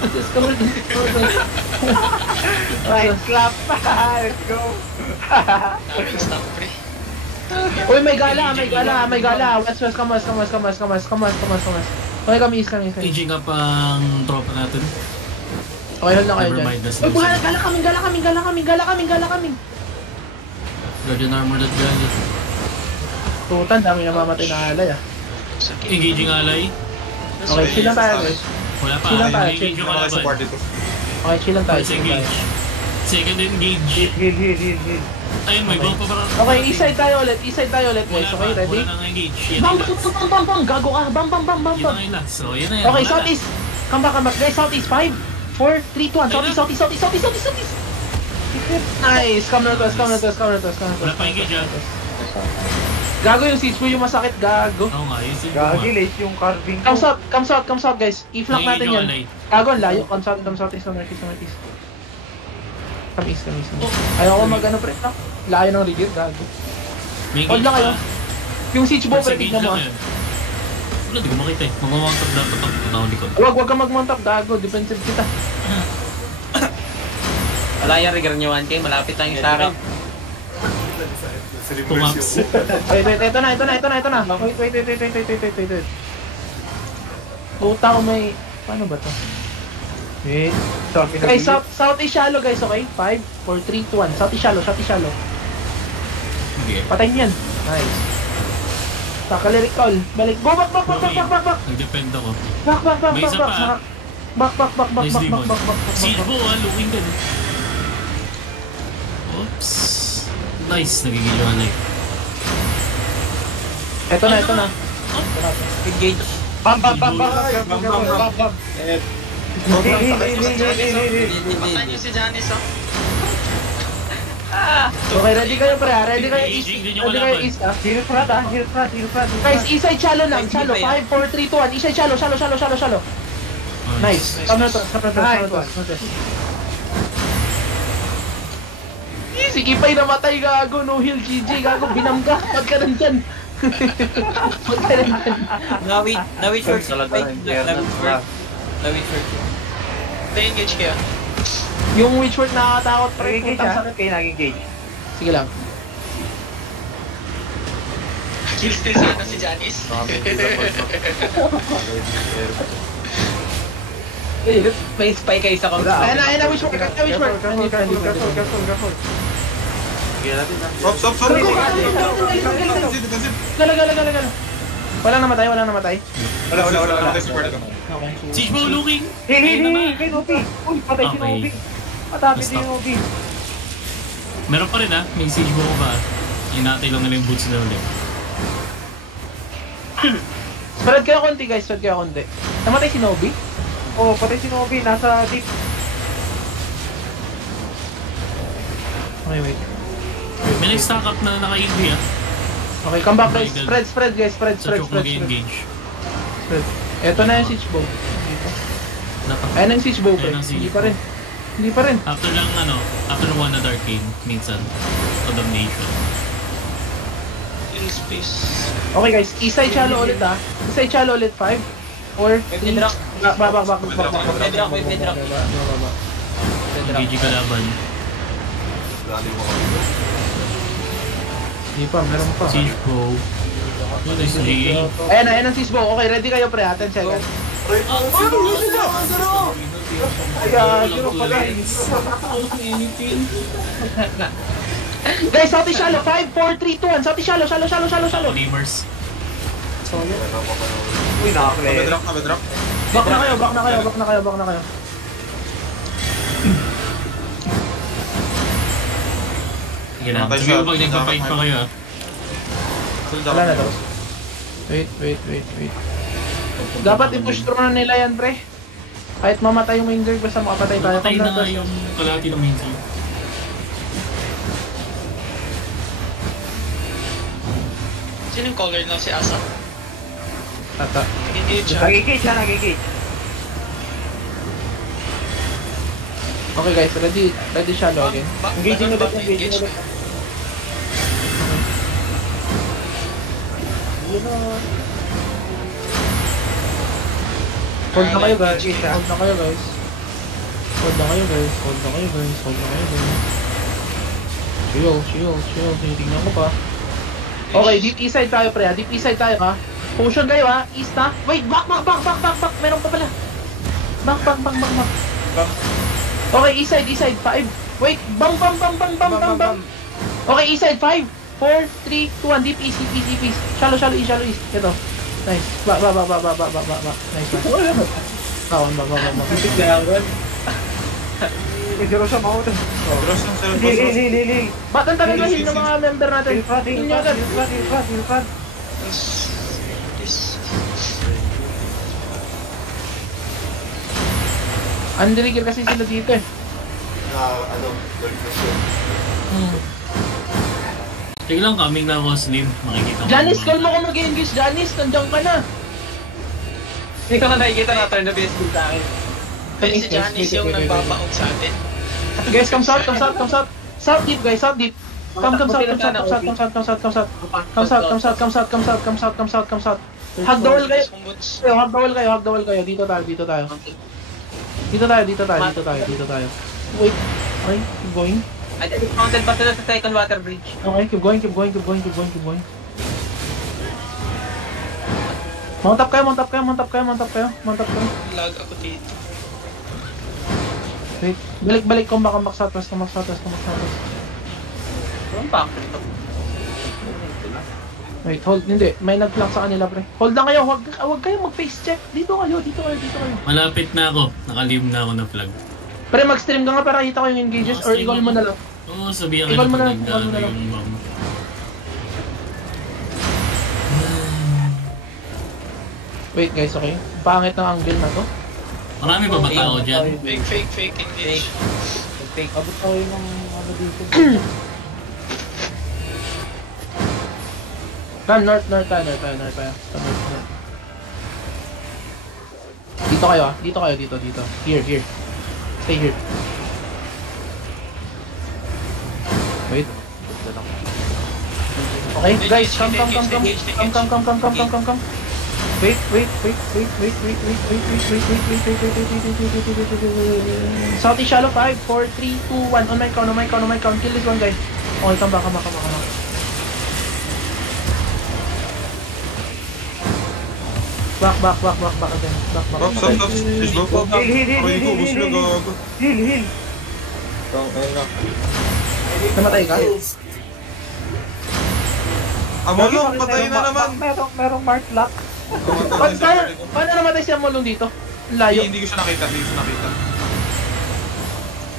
Just cover this. Right, slap pa! Let's go! Damage stop, pre. Uy, may gala. West, come west. Okay, kami east. Aging up ang tropa natin. Okay, hold na kayo Never dyan. mind, that's Uy, losing. gala kaming. Guardian armor that guy. Tutan, dami namamatay na alay ah. Engaging ally. Okay, chill lang tayo guys. Wala pa. Chill lang tayo, Engage yung kalaban. Support dito. Okay, chill lang tayo. First engage. Second engage. Heal. Ayun, may bomb pa parang. Okay, east side tayo ulit Wala guys. pa. Okay, ready? Wala nang engage. Yan Bang, ang last. bang, gago ka. Bang. Yun ang yung last. So, yun na yan. Okay, Wala southeast. Come back. Guys, southeast. 5, 4, 3, 2, 1. Southeast. Nice. Come to us. Wala pa engage ah. Gago yung siege mo yung masakit, gago. Oo nga, yun si Gagilis yung carving Come south guys. I-flank natin yan. Ally. Gago, ang layo. Come south, east, northeast. Come east. Oh. Ayaw ko mag-ano pre, no? Layo ng rigid, gago. May Hold engage lang kayo. pa. Yung siege mo, First pre, engage tignan mo. lang yan. Wala, di ko makita eh. Mamamangtag dapat ako. Panahon likod. Huwag ka mag-mount up, gago. Defensive kita. Wala yung rigor niyo 1K, malapit lang yung sa akin. Pumaps. Wait, ito na. Wait. Puta ko may... Paano ba to? Wait. Guys, south is shallow guys, okay? 5, 4, 3, 2, 1. South is shallow. Sige. Patayin yan. Nice. Takalirik call. Balik. Go back. Nag-depend ako. Back. May isa pa. Back. Nice demon. Siege mo ah, looking ka din. Oops. Nice, nagigil yung alay. Ito na. Engage. Bam. Patayin niyo si Janice, oh. Okay, ready kayo pre, ready kayo east. Engaging din yung Ready kayo kalaban. east Heal front. Guys, east side shallow lang. Shallow. 5, 4, 3, 2, 1. East side shallow. Nice. Come na to. Sige pa'y namatay, gago. No heal, GG. Gago, binamga. Ba't ka nandyan? Nawi short. Talaga, hindi yan. Nawi short. Engage kayo. Yung witch word nakakatakot pre. Nag-engage Putang ha? sakit. Kayo nag-engage. Sige lang. Kill steal sana si Janice. May spy kayo sa kong. Ayun na, witch word. Careful. Stop. Gala. Walang namatay. Wala. Okay. Siege mo looking! Heal. Kay Nobi. Uy, patay si Okay. Nobi. Patapit si Nobi. Meron pa rin ah, may siege mo ko pa. Inatay lang nila yung boots na ulit. Spread kayo konti guys, Namatay si Nobi? Oh, patay si Nobi. Nasa deep. Okay, wait. May nag-stack up na naka-EV ah. Okay, come back guys. Spread guys. Sa choke mag-engage. Ito na yung siege bow. Dito. Dapat. Ayan ang siege bow pre. Ayan ang siege Hindi pa rin. After one na Dark King, minsan. O Damnation. In space. Okay guys, east side shallow ulit ah. East side shallow ulit 5, 4, 3. Bedrock. Back. Bedrock. Engage yung kalaban. Hindi pa, meron pa. Siege Bow. Nice GA. Ayan ang siege bow. Okay, ready kayo pre, 10 seconds. Guys, south is shallow. 5, 4, 3, 2, 1. South is shallow. Lemurs. Uy, nakaklare. Bedrock. Back na kayo. Sige lang. Namatay Sabi siya. ko pag nagpa-fight pa kayo ah. Wala na daw. Wait. Dapat i-push through na nila yan, pre. Kahit mamatay yung winger, basta makapatay tayo. Patay na nga yung kalahati ng main team. Sino yung caller na si Asa? Tata. Engage siya. Nag-engage. Okay guys, ready shallow again. Engaging ulit. Hold na kayo guys. Hold na kayo guys, hold na kayo guys, hold na kayo guys. Chill. Tinitingnan ko pa. Okay, deep east side tayo pre ha. Deep east side tayo ha. Potion kayo ha. East ha. Wait, back. Meron pa pala. Back. Okay, east side. 5. Wait, bang. Okay, east side. 5, 4, 3, 2, 1. Deep east. Shallow east. Ito. Nice. Back. Nice. Bawan. Zero siya, maut. Cross lang sila. Hil. Ba't ang tagal na hit ng mga member natin? Hit nyo agad. Hil front. Please. Underigger kasi sila dito eh. Sige lang, coming na ako, Slim. Makikita ko. Janice, call mo ko mag-engage. Janice, nandiyan ka na. Hindi ko na nakikita na turn the base skill sa akin. Ay, si Janice yung nagbabaon sa atin. Guys, come south. South deep guys, south deep. Come south. Hug the wall kayo. Hug the wall kayo. Dito tayo. Wait. Okay, keep going. I think mountain pa sila sa second water bridge. Okay, keep going. Mount up kayo. Lag ako dito. Wait, balik, comeback southwest. Ano pa? Wait, hold, hindi. May nag-flank sa kanila, pre. Hold lang kayo, huwag kayo mag-face check. Dito kayo. Malapit na ako. Nakalim na ako ng flag. Pre, mag-stream ka nga para kita ko yung engages or i-call mo na lang. Oo, sabihan ka Ikaw na mo na, pag ikaw mo na lang. yung mom. Wait guys, okay. Pangit ng angle na to. Marami pa ba tao dyan? Fake engage. Fake. Abot tayo ng ano dito. Kan, north tayo. Dito kayo ah. Dito. Here. Stay here. Wait. Okay, guys, come. Wait. Southeast shallow, 5, 4, 3, 2, 1. On my count. Kill this one, guys. Okay, come back. Back again. Back. Stop. Please go. Hil. Aray ko, gusto na gago. Hil. Namatay ka? Amolong, patay na naman. Merong mark lock. Paano namatay si Amolong dito? Layo. Hindi ko siya nakita.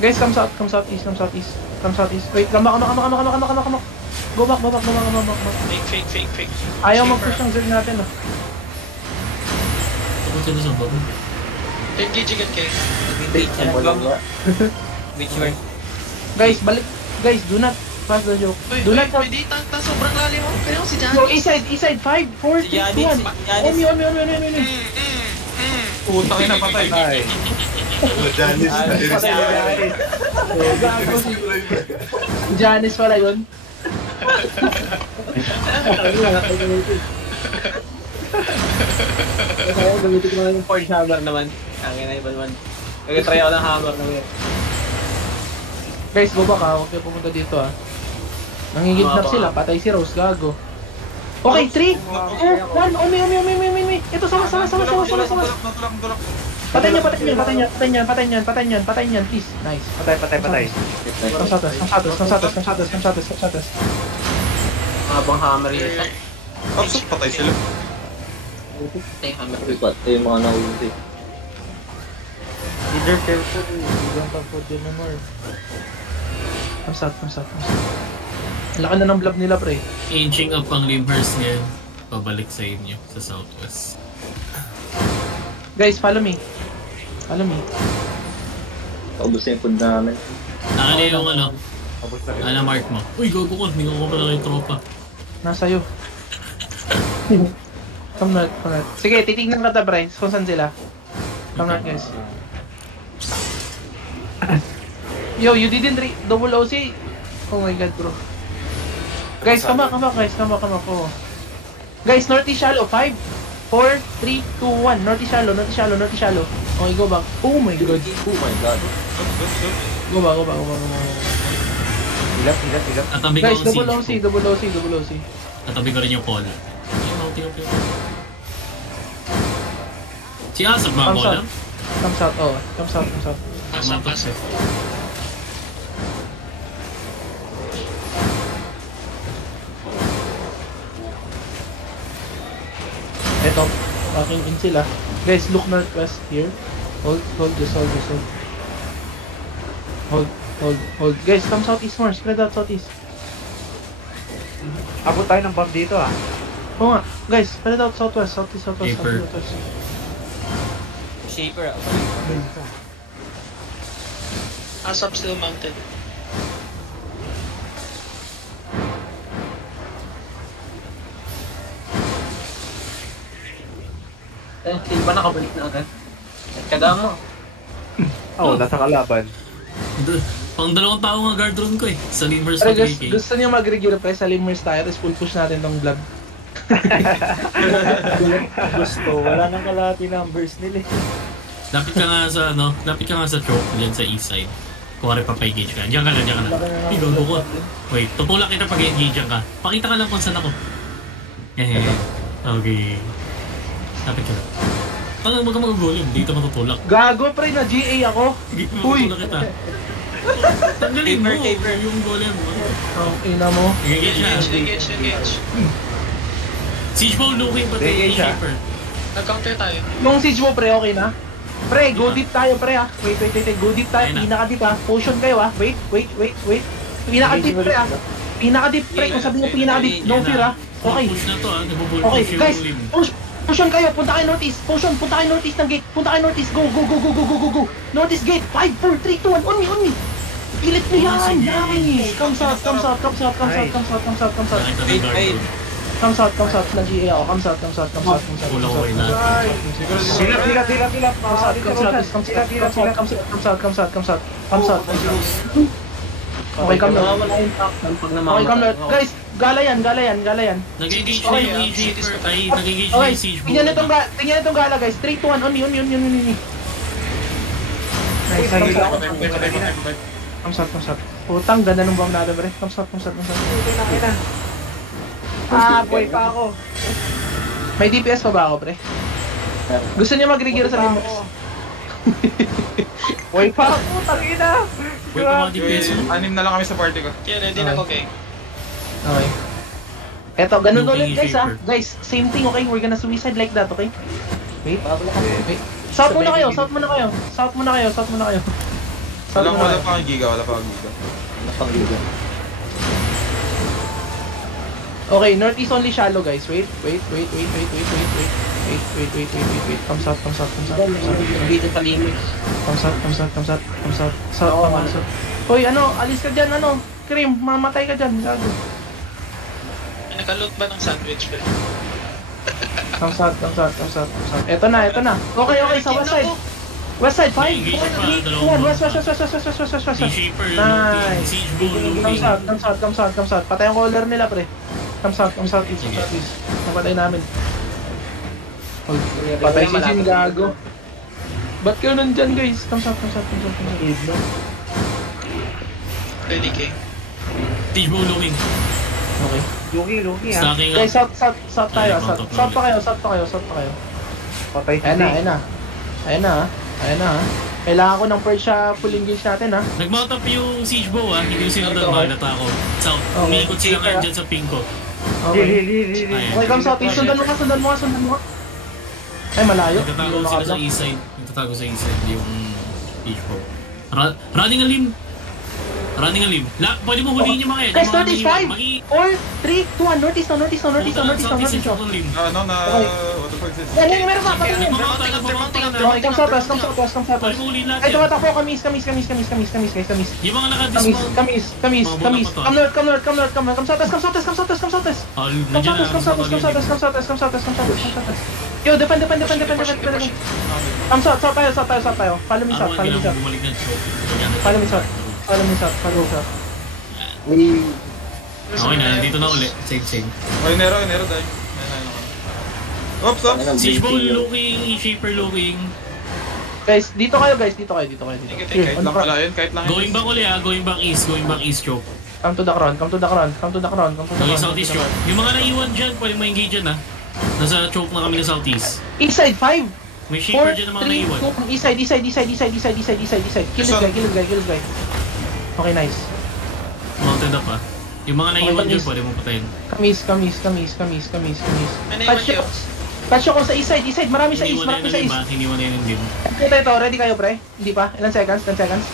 Guys, come southeast. Wait, come back. Go back. Fake. Ayaw mag-push ng zerg natin ah. Takot sila sa baba. Engage agad kayo. Which one? Guys, balik. Guys, do not pass the joke. Do not help. Pwede sobrang lalim mo. Kaya si Yo, Janice. east side, 5, 4, 3, 2, 1. Omi. Putang ina, patay. Janice pala yun. Gamitin ko na yung forge hammer naman. Ang ina iba naman. Nag-try ako ng hammer naman. Guys, go back ha. Huwag kayo pumunta dito ha. Nangingidnap sila. Patay si Rose. Gago. Okay, 3, 2, 1. Omi. Ito, sama. Patay niyan. Please. Nice. Patay. Come satas. Habang hammer yun. Tapos patay sila. Tay hammer. Yung mga nahuli. Leader careful. Don't afford yun no more. Come sat. Laki na ng blob nila, pre. Inching up ang Limhurst ngayon. Pabalik sa inyo, sa southwest. Guys, follow me. Paubos na yung food namin. Nakali yung ano, Abot na rin. mark mo. Uy, gago ko. Hindi ko pala kayo tropa. Nasa'yo. Come na. Sige, titignan ka ta, Bryce. Kung saan sila. Come na, guys. Yo, you didn't double OC. Oh my god, bro. Guys, come back. Oh. Guys, northeast shallow. 5, 4, 3, 2, 1. Northeast shallow. Okay, go back. Oh my god. Oh my god. Go back, go back, go back, go back. Hilap, hilap, hilap. Tatabi ko Guys, ang double OC, siege ko. double OC, double OC. Tatabi ko rin yung call. Ayun, ulti up yun. Si Asap mga Thumbs call up. Thumbs up, oh. Thumbs up, thumbs up. Pass up. Eto, fucking in sila. Guys, look northwest here. Hold, just hold. Hold. Guys, come southeast more. Spread out southeast. Abot tayo ng bomb dito ah. Oo nga. Guys, spread out southwest. Southeast. Paper. Shaper. Asap still mounted. Iba nakabalik na agad. Tsaga mo. Oo, nasa kalaban. Pang dalawang tao nga guard rune ko eh. Sa Limers Pero sa guys, KK. gusto niyo mag-regular pre sa Limers tayo, tapos full push natin tong vlog. Gusto, wala nang kalahati numbers nila. Lapit ka nga sa ano, lapit ka nga sa choke dyan sa east side. Kuwari pa pa-engage ka. Diyan ka lang. Hey, gago ko. Wait, tutulak kita pag engage ka. Pakita ka lang kung saan ako. Okay. Lapit ka lang. Alam mo ka mag-volume, dito matutulak. Gago pre, na GA ako. Uy! Matutulak kita. Tanggalin mo yung volume. Ang ina mo. Engage na. Engage. Siege ball looking pati Engage siya. shaper. Nag-counter tayo. Yung siege mo pre, okay na? Pre, go deep tayo pre ha. Wait. Go deep tayo. Ayun na. Pinaka-deep ha. Potion kayo ha. Wait. Pinaka-deep pre ha. Pinaka-deep pre. Kung sabi niyo pinaka-deep, no fear ha. Okay. Push na to ah. Nagbo-ball Okay, push yung guys. lim. Potion kayo. Punta kayo northeast. Potion, punta kayo northeast ng gate. Punta kayo northeast. Go. Northeast gate. 5, 4, 3, 2, 1. On me. Pilit nyo yan. Nice. Comes out. Nakita ng guard rune. Come south na GA ako. Come south. Kulang ko rin na. Hilap. Come south. Okay, come north. Wala yung top pag Okay, come north. Guys, gala yan. Nag-engage na yung shaper. Ay, nag-engage na Okay, yung siege tingnan ball. itong gala guys. 3, 2, 1. On me. Nice. Come south. Putang, ganda ng bomb natin, pre. Come south. Boy pa ako. May DPS pa ba ako, pre? Gusto niyo mag-regear sa Limers? Boy pa ako, tangina. Wait, mga DPS mo. 6 na lang kami sa party ko. Yeah, ready na ako, okay. Okay. Eto, ganun Looking ulit guys ha. shaper. Guys, same thing, okay? We're gonna suicide like that, okay? Wait. South muna kayo. Wala pa ang giga. Napanggiga. Okay, northeast only shallow guys. Wait. Come south. Dito sa limits. Come south. Hoy, alis ka dyan, Cream, mamatay ka dyan, gago. May naka-loot ba ng sandwich, pre? Come south. Eto na. Okay, sa west side. 5, 4, 3, 2, 1. West. Si shaper, Nice. siege ball looking. Come south. Patay ang caller nila, pre. Come south, east. Napatay namin. Patay si Jin, gago. Ba't kayo nandyan, guys? Come south. Ready, King. Siege ball looking. Okay. Lugi ah. Stacking Guys, up. south tayo. Ay, South pa kayo. Patay si Ayan na. Kailangan ko ng Persia full engage natin ha. Nag-mount up yung siege bow ah. Hindi ko sinundan Okay. mga nata ako. South. Okay. Umiikot sila nga dyan sa ping ko. Okay. Hil. Ayan. Okay, come south. Sundan mo. Ay, malayo. Nagtatago Hindi sila sa makablock. east side. Nagtatago sa east side yung siege bow. Running a limb. Pwede mo huliin yung mga yan. Guys, Yung mga northeast naiwan. 5, 4, 3, 2, 1. Northeast Punta lang southeast and choke ang limb. What the fuck is this? Yan, meron pa. Patay yan. Nagmamount lang. Okay, come southwest. Pwede mo huliin lahat Ay, yan. tumatakbo. Kamis. Yung mga naka-dismount. Kamis. Come north. Come southwest. Nandiyan na. Yo, defend. Come south tayo. Follow me south. Bumalik ng choke. Follow me south. Okay na, nandito na uli. Same. Oh, Nero dahil. Oops. Siege bow looking, shaper looking. Guys, dito kayo guys, dito kayo. Thank you, thank you. Here, Kahit on lang front. pala yun, kahit lang yun. Going back ulit going back east choke. Come to the crown, come to the crown, come to the crown, come to the Okay, crown. southeast choke. Yung mga naiwan dyan, pwede ma-engage dyan Nasa choke na kami na southeast. East side, 5, May 4, shaper dyan na mga 3, naiwan. 2, east side. Kill this guy. Okay, nice. Mounted up Yung mga naiwan Okay, dyan, pwede mo patayin. Kamis. May naiwan kayo. Touch ko sa east side, marami sa east. Hiniwan na yun yung dim. Ito, ready kayo pre? Hindi pa? Ilan seconds? 10 seconds?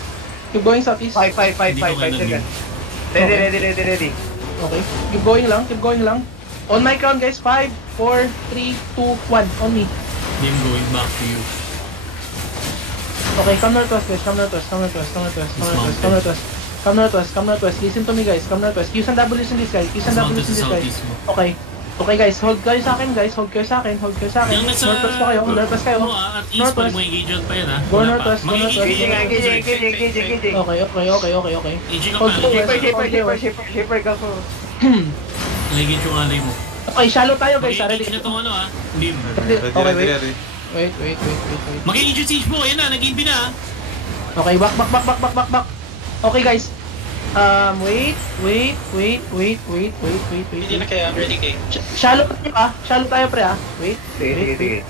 Keep going southeast. 5 seconds. Ready. Okay. Keep going lang. On my count guys, 5, 4, 3, 2, 1. On me. Dim going back to you. Okay, come northwest guys, come northwest. Listen to me guys, come northwest. Use and W's in this guy, Mounted sa southeast mo. Okay guys, hold kayo sa akin. Yung nasa... Northwest kayo. At east, pwede mo engage dyan pa yan Go northwest. Engaging. Okay. Engage ka Hold pa. Shipper ka po. Engage yung alay mo. Okay, shallow tayo guys, ready. Mag-engage na itong dim. Ready. Wait. Mag-engage yung siege mo. Ayan na, nag-inbi na Okay, back. Okay guys. Wait. Hindi na kaya, ready kayo. Shallow tayo pre Wait. Sige.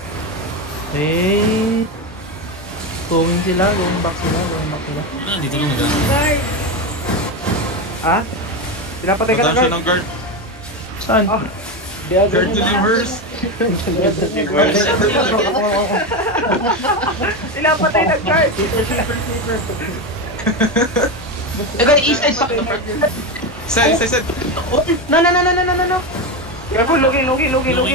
Wait. Going back sila. Dito na mag-engage. Ha? Pinapatay ka na Attention guard. ng guard. Saan? Guard delivers. Pinapatay na guard. Guys, east side pa. Side. No. Careful, looking. Careful.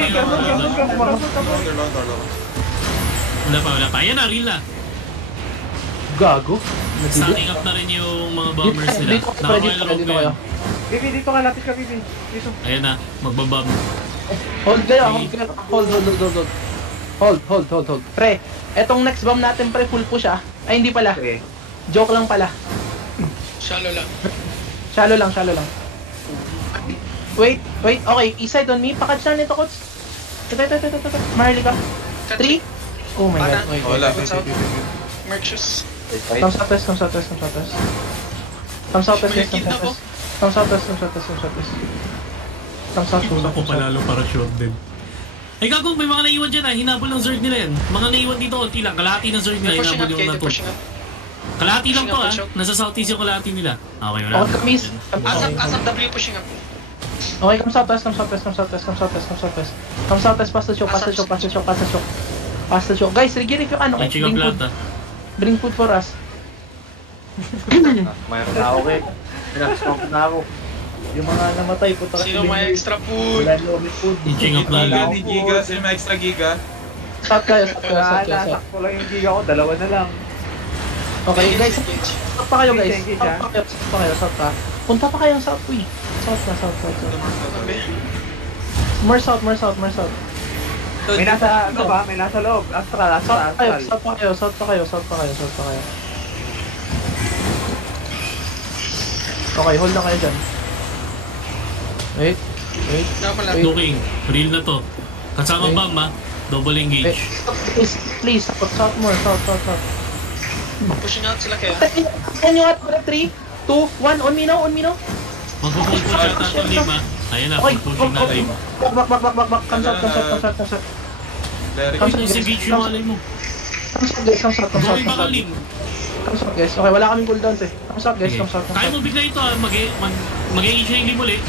Wala pa. Ayan na, real na. Gago. Stacking up na rin yung mga bombers nila. Dito Nakakailog kayo. yun. Bibi, dito ka. Lapit ka, Bibi. Dito. Ayan na, magbabomb. Hold. Pre, etong next bomb natin pre, full push Ay, hindi pala. Okay. Joke lang pala. Shallow lang. Shallow lang. Wait. Okay, east side on me. Pakatch na nito, coach. Ito. Marley ka. 3. Oh my god. Wait. Wala. Merchus. Come southwest. Come south. Wala ko panalo para short din. Ay gago, may mga naiwan dyan hinabol ng Zerg nila yan. Mga naiwan dito, onti lang. Kalahati ng Zerg nila, Pushing hinabol up yung kayo, nato. pushing up. Kalahati lang to Pushing up. Nasa southeast yung kalahati nila. Okay, wala. Okay, miss. Asap W pushing up. Okay, come southwest. Pass the choke. Guys, regin if you can. Reaching up lahat Bring food for us. Mayroon na ako eh. Pinag-smoke na ako. Yung mga namatay po Sino may extra food? Wala na ulit food. Reaching up lahat. Ni Giga, sino may extra Giga? South kayo. Nasakto lang yung giga ko. 2 na lang. Okay, guys. Engage. South pa kayo, guys. Engage, South pa. Punta pa kayo sa south, uy. South. More south. May nasa, ano ba? May nasa loob. Astral. South pa kayo. Okay, hold na kayo dyan. Wait. Napala. Looking, real na to. Kasama Okay. bomb double engage. Please, south more. Pushing out sila kaya. Can you at 3, 2, 1, on me now. Magpupush po siya tato lima. Ayan na, Okay, pushing natin. back. Come south. Derek. Engage yung alay mo. Come south, Going back ang link. Come south, guys. Okay, wala kaming cooldowns eh. Come south, guys. Kaya mo bigla ito mag-engage na yung limo ulit.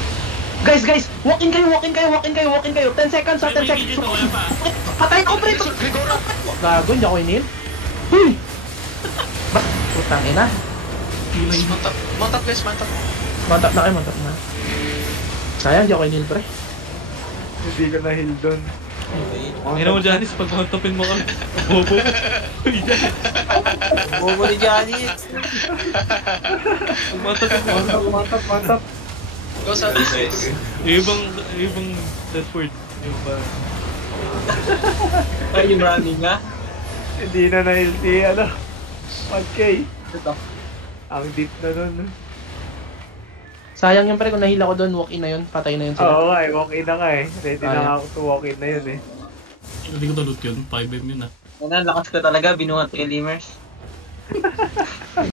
Guys, walk in kayo. 10 seconds, 10 seconds. Wala pa. Patay na operator. Gago, hindi ako inil. Putang ina. Mount up guys, mount up. Mantap na. Sayang, hindi ako inil, pre. Hindi ka na-heal doon. Hindi mo, Janice, pag mantapin mo ka. Bobo. Bobo ni Janice. Pag mantapin mo. Mantap. Go south guys. Ibang that word. Ay, yung running nga. Hindi na na-heal si, 1K. Ang deep na doon. Sayang yung pre, kung nahila ko doon, walk in na yun. Patay na yun sila. Oo nga, walk in na nga eh. Ready na nga ako to walk in na yun eh. Hindi ko talot yun. 5M yun Ano, lakas ko talaga, binuhat kay Limers.